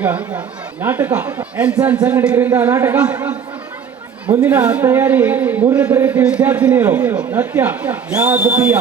ನಾಟಕ ಎನ್ಸನ್ ಸಂಘಟಕರಿಂದ ನಾಟಕ. ಮುಂದಿನ ತಯಾರಿ 3ನೇ ತರಗತಿ ವಿದ್ಯಾರ್ಥಿನಿಯರು ನೃತ್ಯ ಯಾದಪಿಯ.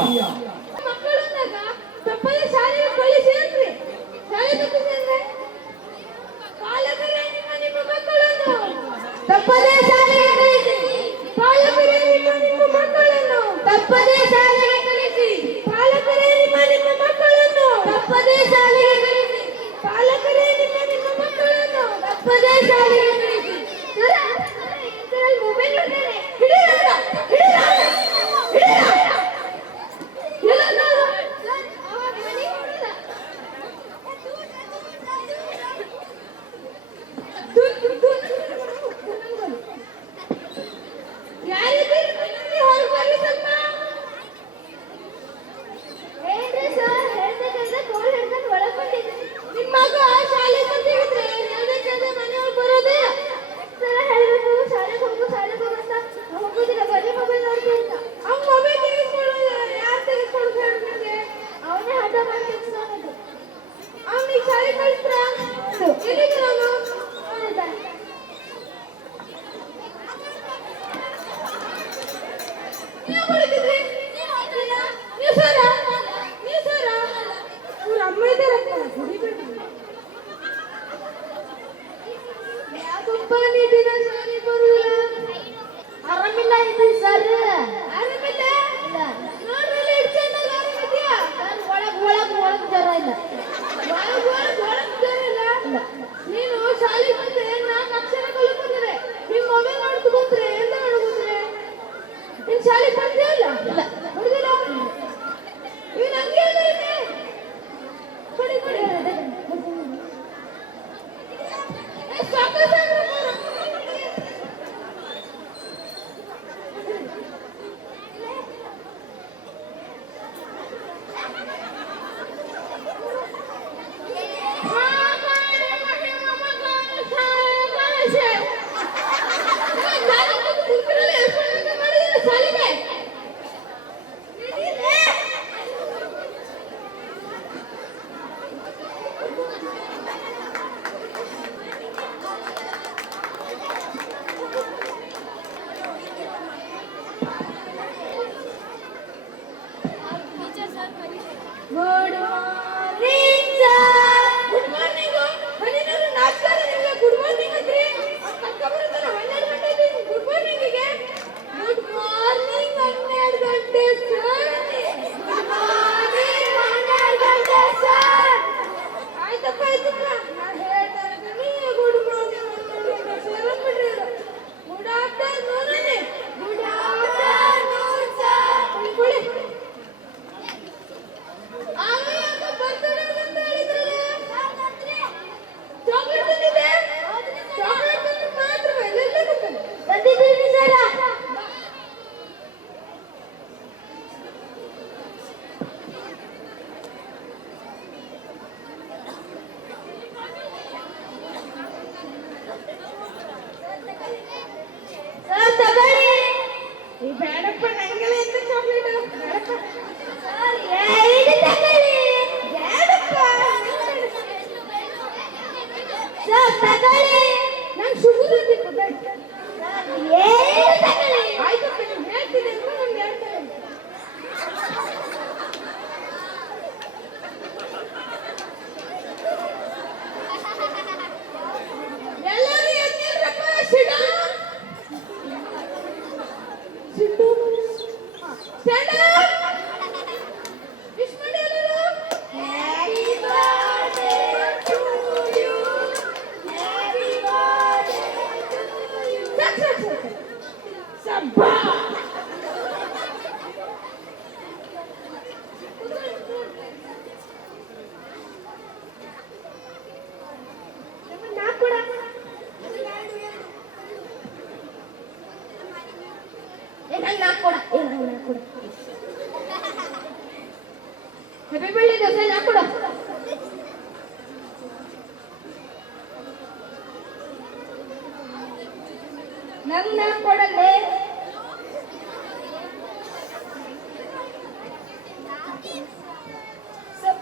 ನಂಗೆ ಕೊಡಲ್ಲೇ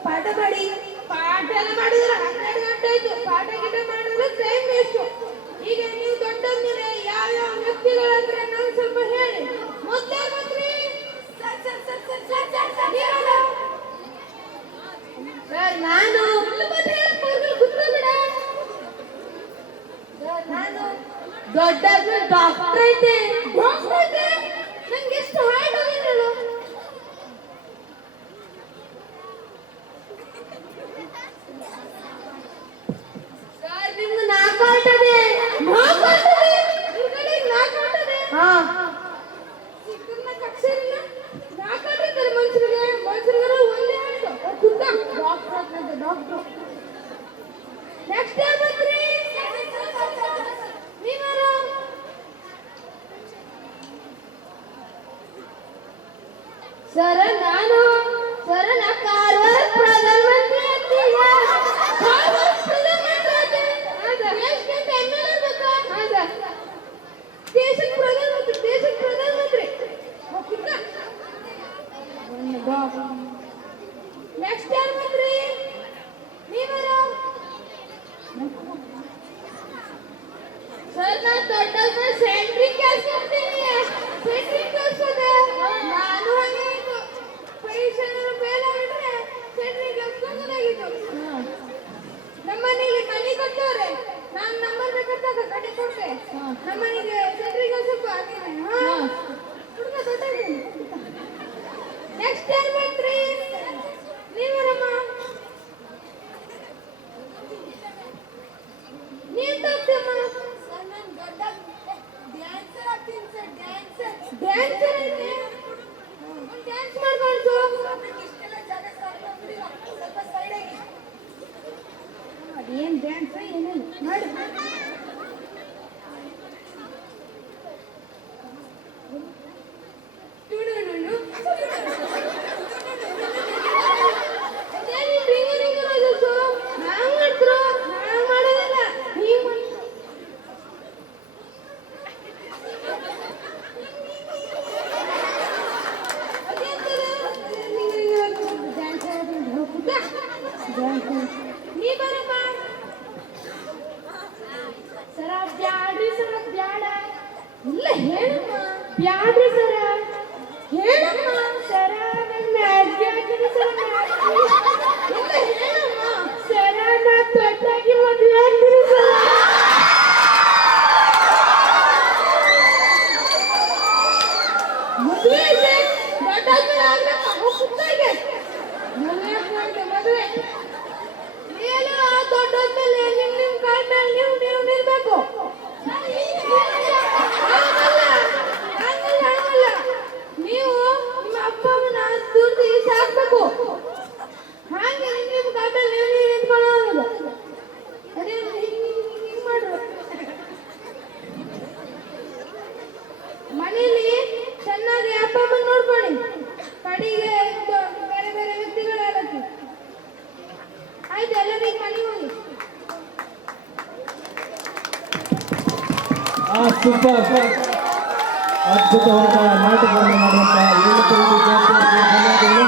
ಪಾಠ ಮಾಡಿ ಪಾಠ ಎಲ್ಲ ಮಾಡಿದ್ರೆ 12 ಗಂಟೆ ಆಯ್ತು. ಪಾಠ ಗಿಟ ದೊಡ್ಡ ಡಾಕ್ಟರ್ ಐತೆ ಡಾಕ್ಟರ್ ಐತೆ ನಂಗೆ ಎಷ್ಟು ಹೈಟ್ ಅದ ಹೇಳು ಸರ್ ನಿಮ್ಗೆ ನಾಲ್ಕು ಹೈಟ್ ಇದೆ ಹಾ ಸಿಕ್ಕನ್ನ ಕಕ್ಷೆ ಇಲ್ಲ ನಾಲ್ಕು ಹೈಟ್ ಇದ್ದಾರೆ ಮನುಷ್ಯರಿಗೆ ಒಂದೇ ಹೈಟ್ ಕುತ್ತ ಡಾಕ್ಟರ್ ನೆಕ್ಸ್ಟ್ ಯಾರು ಬಂದ್ರಿ ನೀವಾರು ಸರ ನಾನು ಸರ ನಾ ಕಾರ್ವಾರ್ ಪ್ರಧಾನಮಂತ್ರಿ ಅಂತೀಗ ಕಾರ್ವಾರ್ ಪ್ರಧಾನಮಂತ್ರಿ ಅದ ದೇಶಕ್ಕೆ ಎಮ್ಎಲ್ಎ ಬೇಕಾ ಅದ ದೇಶಕ್ಕೆ ಪ್ರಧಾನಮಂತ್ರಿ ಹೋಗ್ತಿದ್ದ ನೆಕ್ಸ್ಟ್ ಯಾರು ಬಂದ್ರಿ ನೀವಾರು ಸರ್ ನಾನು ದೊಡ್ಡ ಸೆಂಟ್ರಿಂಗ್ ಕೆಲಸ ಮಾಡ್ತೀನಿ ಸೆಂಟ್ರಿಂಗ್ ಕೆಲಸದ ನಾನು ಹಾಗೆ ಪರೀಕ್ಷೆ ಫೇಲ್ ಆಗಿದ್ರೆ ಸೆಂಟ್ರಿಂಗ್ ಕೆಲಸದಾಗಿತ್ತು ನಮ್ಮನೆಗೆ ಮನೆ ಕೊಟ್ಟವ್ರೆ ನಾನು ನಂಬರ್ ಬೇಕಾದಾಗ ಕಡೆ ಕೊಟ್ಟೆ ನಮ್ಮನೆಗೆ ಸೆಂಟ್ರಿಂಗ್ ಕೆಲಸಕ್ಕೂ ಹುಡುಗ ದೊಡ್ಡ ನೆಕ್ಸ್ಟ್ ಏನ್ ಮಾಡ್ರಿ ನೀವರಮ್ಮ ನೀನ್ ತಪ್ಪಮ್ಮ ಡ್ಯಾನ್ಸರ್ ಐತೆ ಒಂದು ಡ್ಯಾನ್ಸ್ ಮಾಡ್ಕೊಂಡು ಏನ್ ಡ್ಯಾನ್ಸ್ ಏನೇನು ಮಾಡಿ ಇಲ್ಲ ಹೇಳಮ್ಮ ಬ್ಯಾಡ್ರಿ ಸರ ಹೇಳಮ್ಮ ಸರ ನನ್ನ ಮ್ಯಾಚ್ಗೆ ಹಾಕಿದ್ರಿ ಸರ ಇಲ್ಲ ಹೇಳಮ್ಮ ಸರ ನಾ ತೊಟ್ಟಾಗಿ ಮದುವೆ ಆಗ್ತೀನಿ ಸರ ಮದುವೆ ಇದೆ ದೊಡ್ಡಾದ್ಮೇಲೆ ಆಗ್ಬೇಕು ಹೋಗ್ತಾಗೆ ಮದುವೆ ಏನು ದೊಡ್ಡಾದ್ಮೇಲೆ ನಿಮ್ಮ ಕಾಲ ಮೇಲೆ ನೀವು ನಿಲ್ಬೇಕು ನೀವು ನಿಮ್ಮ ಅಪ್ಪ ಅಮ್ಮನ ದುಡ್ಡು ಸಾಕ್ಬೇಕು ಹಾಗೆ ನಿಮ್ಮ ಕಾಲದಲ್ಲಿ ನೀವು ನಿಂತ್ಕೊಳ್ಳೋದು ಅದೇ ಹಿಂಗೆ ಮಾಡ್ರು ಮನೇಲಿ ಚೆನ್ನಾಗಿ ಅಪ್ಪ ಅಮ್ಮನ ನೋಡ್ಕೊಳ್ಳಿ ಕಡೆಗೆ ಬೇರೆ ಬೇರೆ ವ್ಯಕ್ತಿಗಳಾಗತ್ತೆ ಆಯ್ತು ಎಲ್ಲರಿಗೆ ಮನೆಗೆ ಹೋಗಿ ಸೂಪರ್ ಅದ್ಭುತವಾದ ನಾಟಕವನ್ನು ಮಾಡುವಂತಹ 7 ವಿದ್ಯಾರ್ಥಿಗಳಿಗೆ ಧನ್ಯವಾದಗಳು.